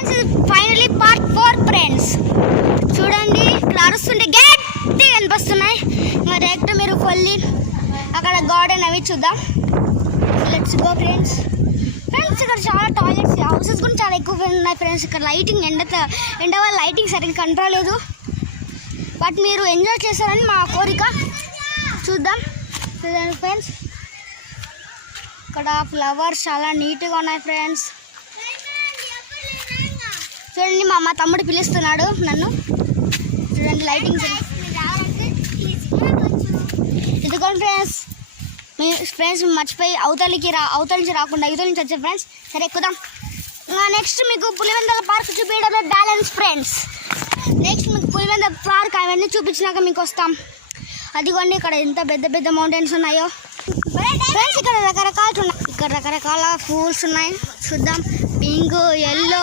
Friends finally part 4 friends. చూడండి ఇక్కడ అరుస్తుంటే గట్టిగా కనిపిస్తున్నాయి. ఇంకా డైరెక్ట్ మీరు వెళ్ళి అక్కడ గార్డెన్ అవి చూద్దాం. Let's go friends. ఫ్రెండ్స్ ఇక్కడ చాలా టాయిలెట్స్ హౌసెస్ కూడా చాలా ఎక్కువగా ఉన్నాయి ఫ్రెండ్స్. ఇక్కడ లైటింగ్ ఎండ వల్ల లైటింగ్ సరిగ్గా కంట్రోల్ లేదు. బట్ మీరు ఎంజాయ్ చేస్తారని మా కోరిక. చూద్దాం చూడండి ఫ్రెండ్స్. ఇక్కడ ఫ్లవర్స్ చాలా నీట్గా ఉన్నాయి ఫ్రెండ్స్. చూడండి మా తమ్ముడు పిలుస్తున్నాడు నన్ను. చూడండి లైటింగ్ ఇదిగోండి ఫ్రెండ్స్. మీ ఫ్రెండ్స్ మర్చిపోయి అవతల నుంచి రాకుండా యువతల నుంచి వచ్చే ఫ్రెండ్స్. సరే ఎక్కుదాం. నెక్స్ట్ మీకు పులివెందుల పార్క్ చూపించడమే బ్యాలెన్స్ ఫ్రెండ్స్. నెక్స్ట్ మీకు పులివెందుల పార్క్ అవన్నీ చూపించినాక మీకు వస్తాం. అదిగోండి ఇక్కడ ఎంత పెద్ద పెద్ద మౌంటైన్స్ ఉన్నాయో ఫ్రెండ్స్. ఇక్కడ రకరకాల ఫ్రూట్స్ ఉన్నాయి. చూద్దాం. Pink, yellow